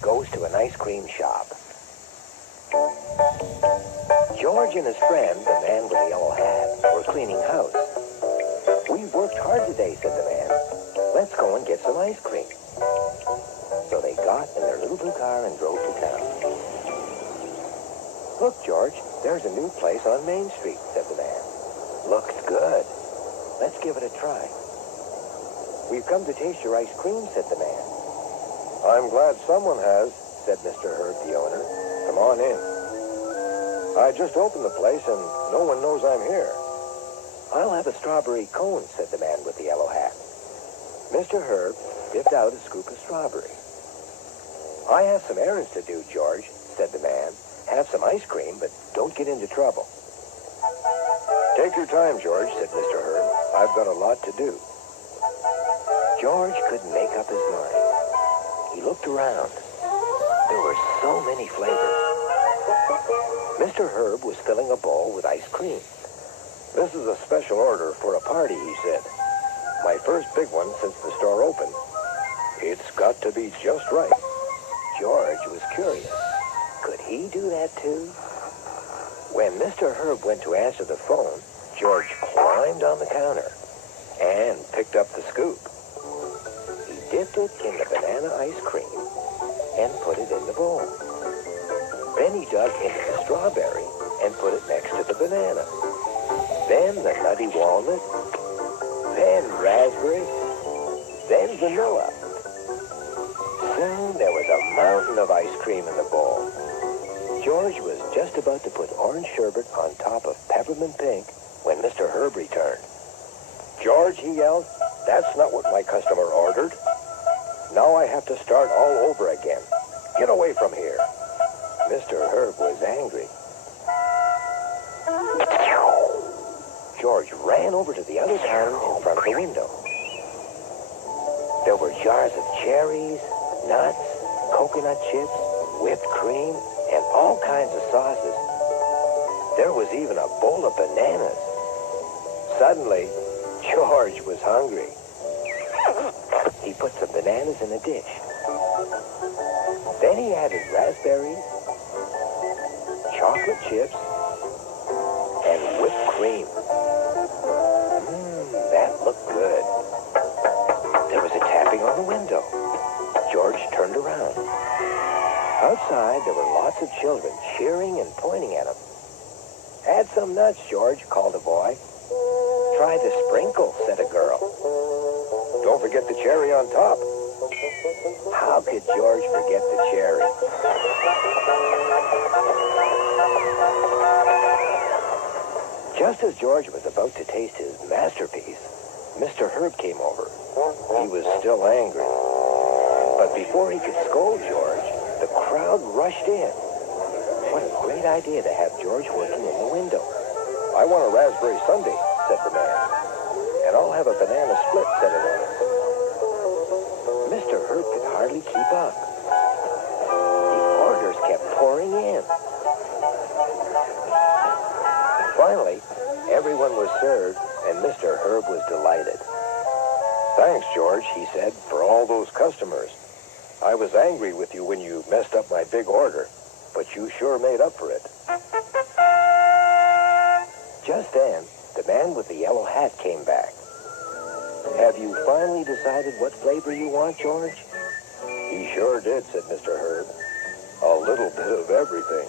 goes to an ice cream shop. George and his friend, the man with the yellow hat, were cleaning house. "We've worked hard today," said the man. "Let's go and get some ice cream." So they got in their little blue car and drove to town. "Look, George, there's a new place on Main Street," said the man. "Looks good. Let's give it a try." "We've come to taste your ice cream," said the man. "I'm glad someone has," said Mr. Herb, the owner. "Come on in. I just opened the place and no one knows I'm here." "I'll have a strawberry cone," said the man with the yellow hat. Mr. Herb dipped out a scoop of strawberry. "I have some errands to do, George," said the man. "Have some ice cream, but don't get into trouble." "Take your time, George," said Mr. Herb. "I've got a lot to do." George couldn't make up his mind. He looked around. There were so many flavors. Mr. Herb was filling a bowl with ice cream. "This is a special order for a party," he said. "My first big one since the store opened. It's got to be just right." George was curious. Could he do that too? When Mr. Herb went to answer the phone, George climbed on the counter and picked up the scoop. He dipped it in the banana ice cream and put it in the bowl. Then he dug into the strawberry and put it next to the banana. Then the nutty walnut, then raspberry, then vanilla. Soon there was a mountain of ice cream in the bowl. George was just about to put orange sherbet on top of peppermint pink when Mr. Herb returned. "George," he yelled, "that's not what my customer ordered. Now I have to start all over again. Get away from here." Mr. Herb was angry. George ran over to the other counter in front of the window. There were jars of cherries, nuts, coconut chips, whipped cream, and all kinds of sauces. There was even a bowl of bananas. Suddenly, George was hungry. He put some bananas in a dish. Then he added raspberries, chocolate chips, and whipped cream. That looked good. There was a tapping on the window. George turned around. Outside, there were lots of children cheering and pointing at him. "Add some nuts, George," called a boy. "Try the sprinkle," said a girl. "Don't forget the cherry on top." How could George forget the cherry? Just as George was about to taste his masterpiece, Mr. Herb came over. He was still angry. But before he could scold George, the crowd rushed in. What a great idea to have George working in the window. "I want a raspberry sundae," said the man. "And I'll have a banana split," said another. Mr. Herb could hardly keep up. The orders kept pouring in. Finally, everyone was served, and Mr. Herb was delighted. "Thanks, George," he said, "for all those customers. I was angry with you when you messed up my big order, but you sure made up for it." Just then, the man with the yellow hat came back. "Have you finally decided what flavor you want, George?" "He sure did," said Mr. Herb. "A little bit of everything."